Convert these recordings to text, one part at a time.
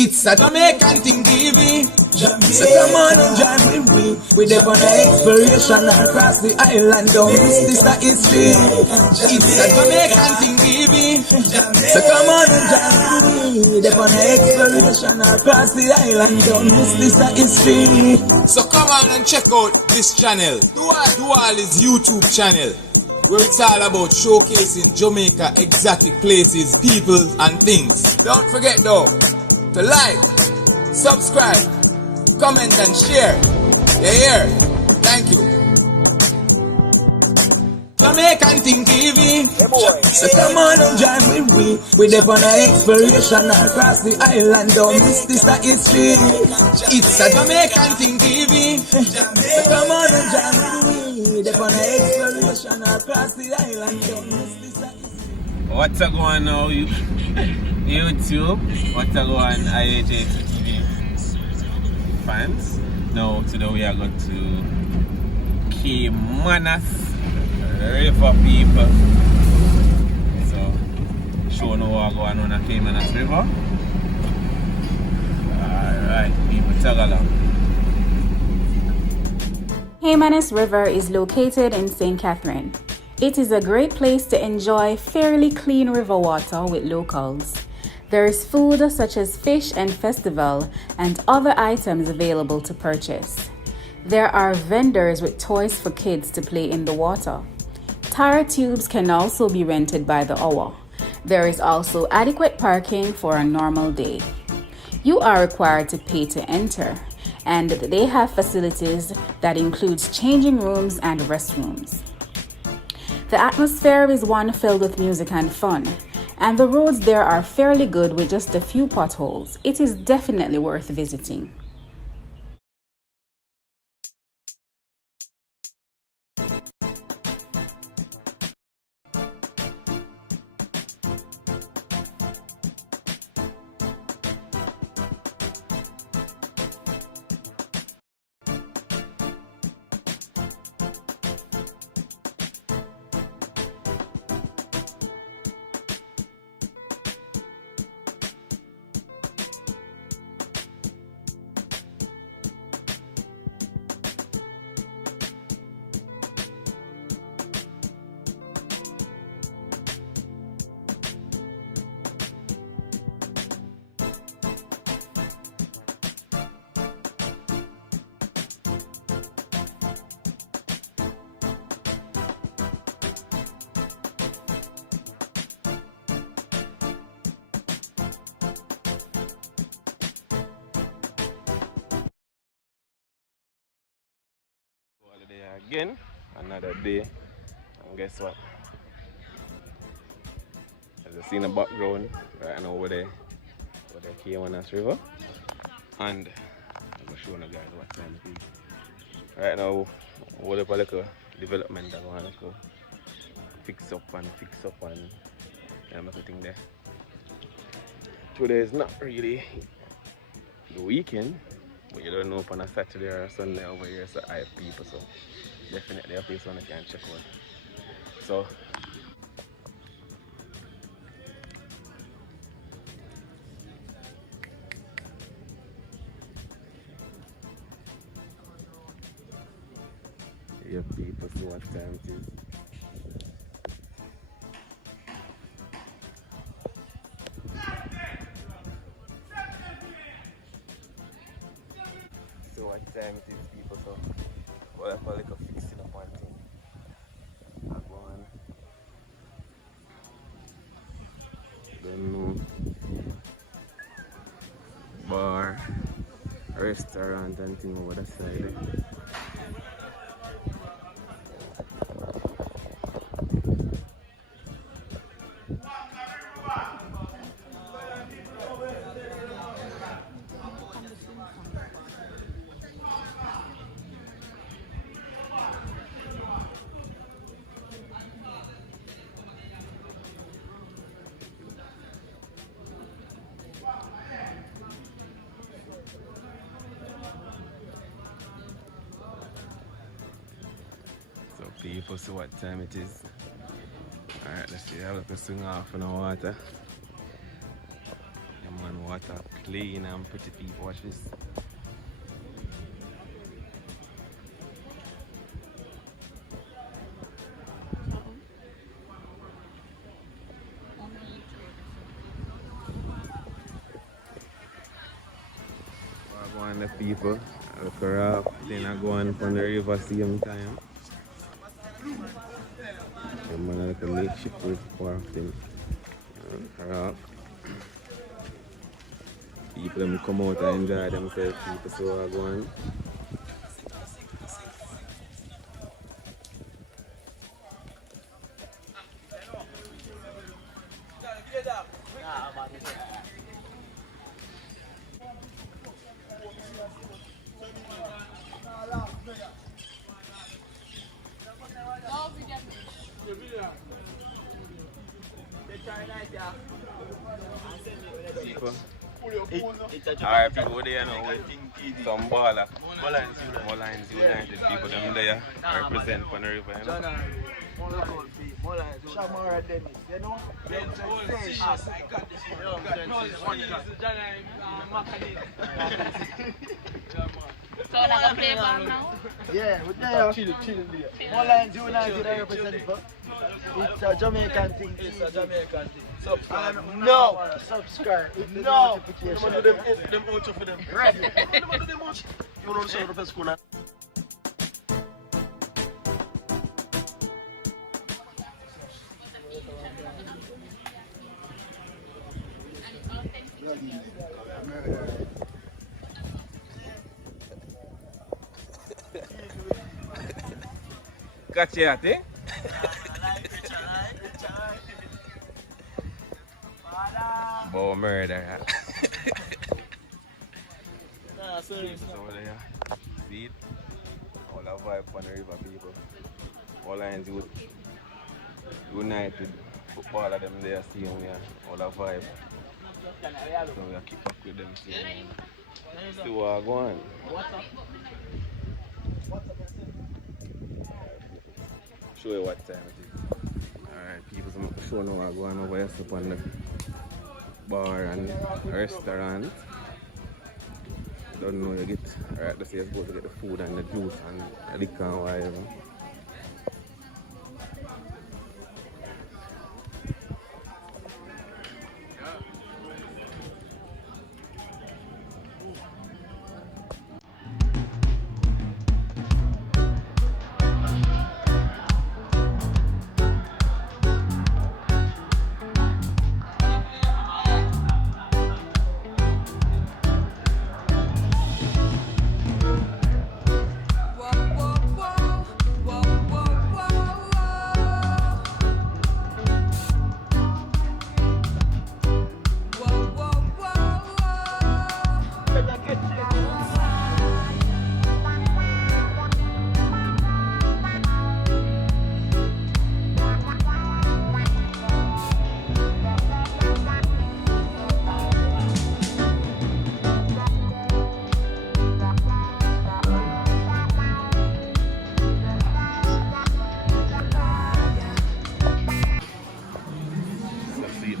It's a Jamaican thing, TV. So come on and join with me. We dey on an exploration across the island. Don't miss this history. It's a Jamaican thing, TV. So come on and join with me. We dey on an exploration across the island. Don't miss this history. So come on and check out this channel. Dual is YouTube channel, where it's all about showcasing Jamaica exotic places, people and things. Don't forget though to like, subscribe, comment and share. Yeah. Thank you. Jamaican thing TV. So come on and join with me. We dey on an exploration across the island. Don't miss this history. It's a Jamaican thing TV. So come on and join with me. We dey on an exploration across the island. Don't miss this history. What's going on now, YouTube? What's going on, IAJ TV fans? Now, today we are going to Caymanas River, people. So, show you what's going on at Caymanas River. Alright, people, tag along. Caymanas River is located in St. Catherine. It is a great place to enjoy fairly clean river water with locals. There is food such as fish and festival and other items available to purchase. There are vendors with toys for kids to play in the water. Tire tubes can also be rented by the hour. There is also adequate parking for a normal day. You are required to pay to enter, and they have facilities that includes changing rooms and restrooms. The atmosphere is one filled with music and fun, and the roads there are fairly good with just a few potholes. It is definitely worth visiting. Again, another day, and guess what? As you see in the background, right now over there Caymanas River, and I'm gonna show you guys what time it is. Right now, we're a little development that I want to fix up and everything there. Today is not really the weekend, but you don't know if on a Saturday or a Sunday over here, so I have people, so definitely a place one you can check out. So yeah, people, see what time it is. So what time it is, people, so well, I like a fixing up one thing. I go on. Don't know. Bar, restaurant and thing over the side. People, see what time it is. Alright, let's see. I'll have to swing off in the water. The man Water clean and pretty people. Watch this. Go on the people. Look around. Then I go on from the river same time. I'm gonna like a makeshift rafting. Around. People them come out and enjoy themselves. People so I go on. Alright, people there now with some baller. Mullines United people them there represent for the river, you know. Shamara Dennis, you know? So like a play ball now? Yeah, we're there. Chill there. Mullines United I represent for. It's a Jamaican thing. It's a Jamaican thing. Subscribe. No! Subscribe. Hit the notification. You them outro for them. Ready. You want to do them outro? You know the sound of the school now? Catch you at it? Bow murder. Over there. See it? All the vibe on the river people. All lines united. All of them there see me. All the vibe. So we keep up with them. See what go on. Show you what time it is. Alright people, so I'm going to show you what go on over here up on the bar and restaurant. Don't know you get alright, let's say you're supposed to get the food and the juice and the liquor and whatever.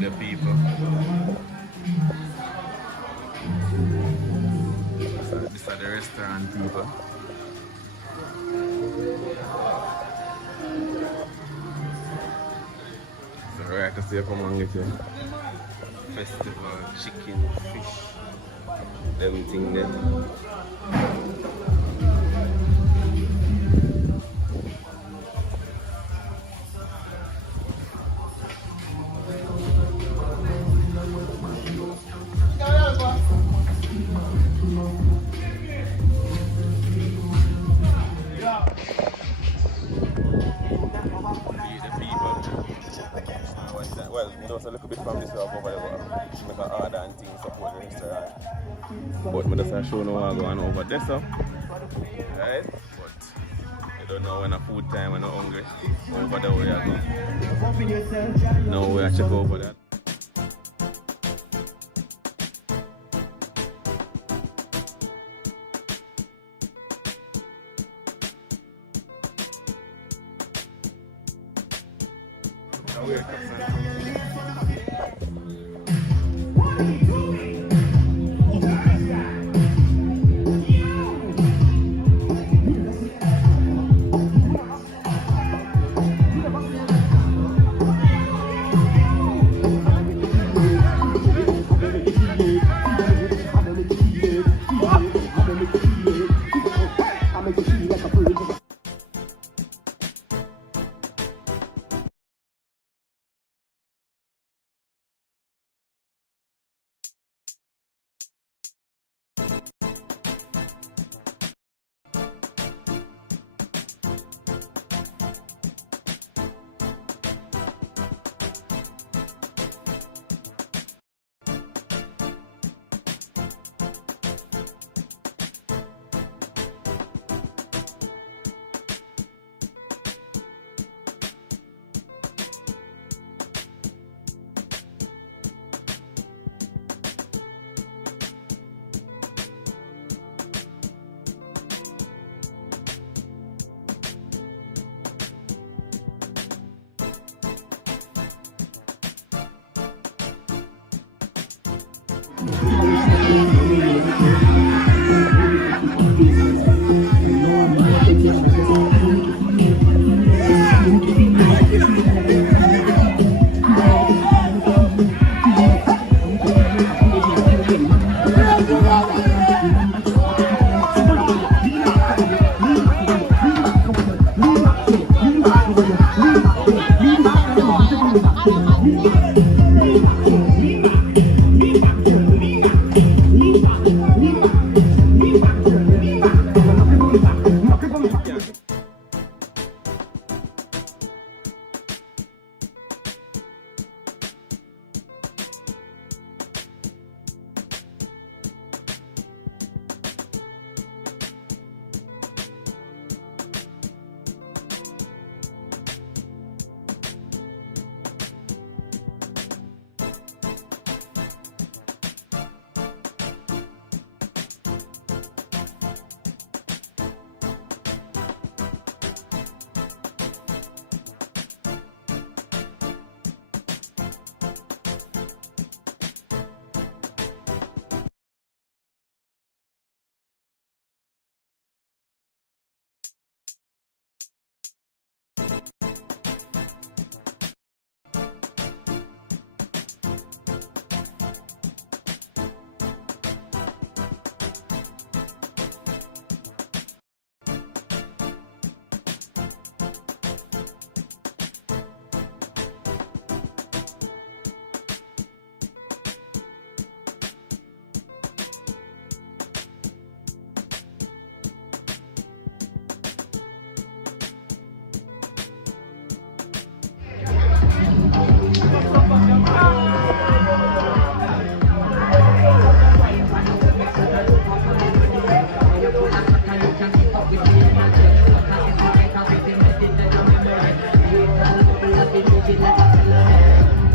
The people. So these are the restaurant people. So right to see come and get your festival, chicken, fish, everything there. Well, you know, it's a little bit from this over there, make an order and things support the restaurant. But I just show you how I go on over there, so. Right? But I don't know when a food time, when I'm hungry. Over there where I go. Now we are check over there.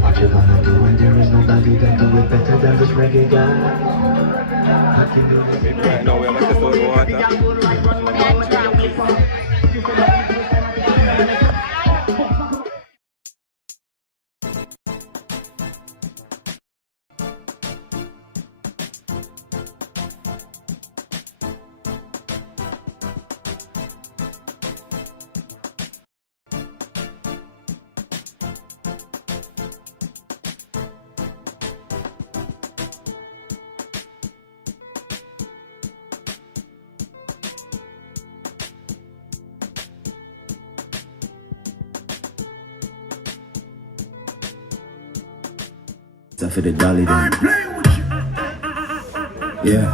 What you gonna do when there is nobody that do it better than this reggae guy? I can do it. Maybe right now we have a test out the water. Stuff for the dolly then. Yeah.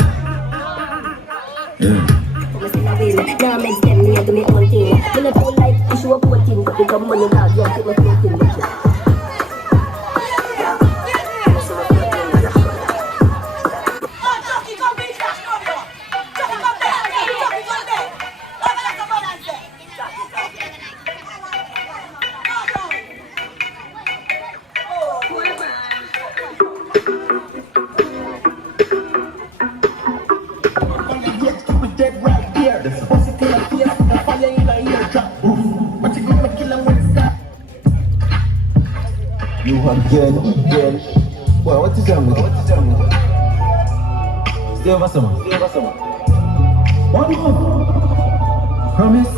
Yeah. Now make them me do me own thing. Me not feel like issue of voting, but become money now. Just keep my floating with you. You again. Well, what is wrong with it? Stay over some. One more. Promise?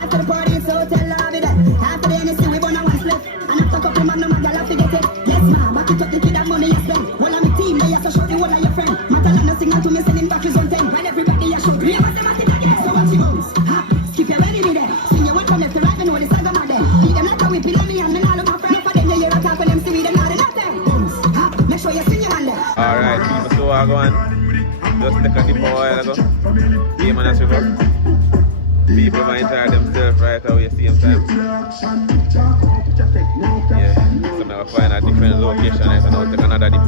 After the party, so tell love it. After the NSC, we wanna one split. And after a couple man, no man, y'all forget it. Yes, ma, back it up the kid that money you spend. One of my team, they have to show the one of your friend. Matter no signal to me, sending back his own 10. When everybody you shoot, we have a systematic again. So watch your moves. Skip your ready me there. Sing your one from left to right, me know the saga man there. Keep them like a whip in me, and me now look my friend for them. You hear a talk when them see me, them not enough time. Make sure you sing your hand there. Alright, people, so I go on. Just take a dip a while ago. Caymanas River. People might enjoy themselves right away same time. Yeah, so now I find a different location and now take another dip.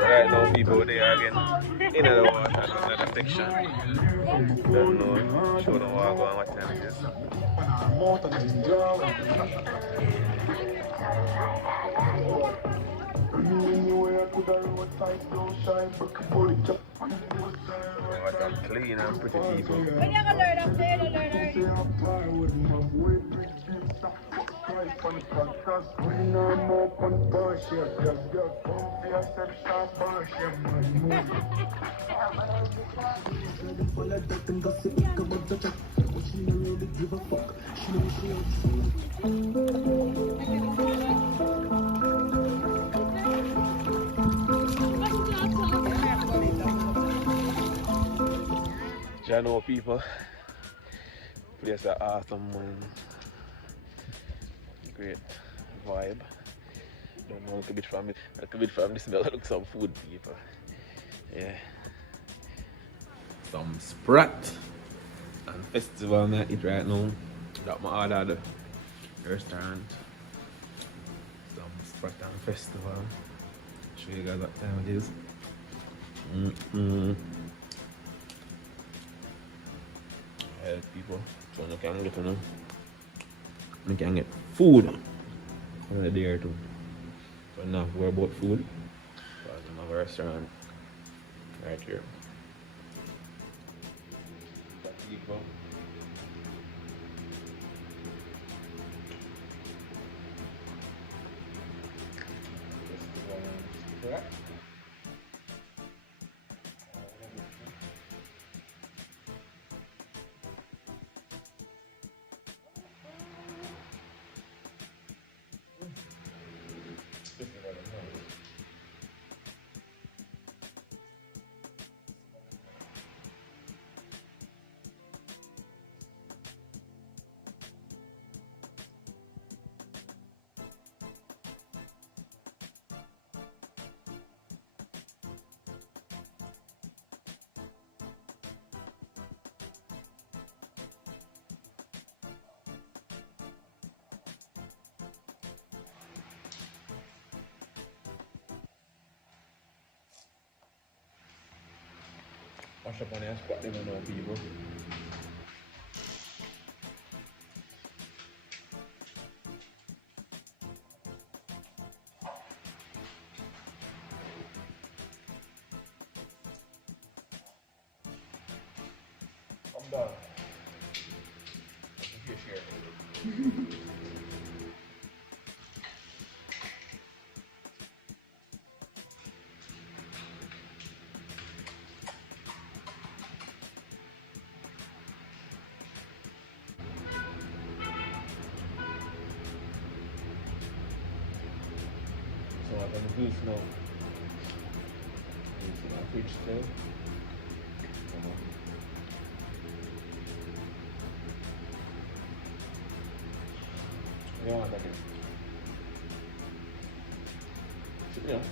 Right now, people there again in the water, another section. Don't know, show them what time it is. What a clean and pretty people. When you gonna learn up there, you learn You know, people, place an awesome man. Great vibe. Don't know, a little bit from this, but look some food, people. Yeah. Some Sprat and festival I eat right now. Got my order at the restaurant. Some Sprat and festival. Show you guys what time it is. People, so you can get you can get food over there too. So now worry about food. Because I have a restaurant right here. People. Wash up on the spot, they don't know people. I'm done. If you're sharing. So I'm gonna do this now. Using my fridge still. Yeah, I like it. So, yeah.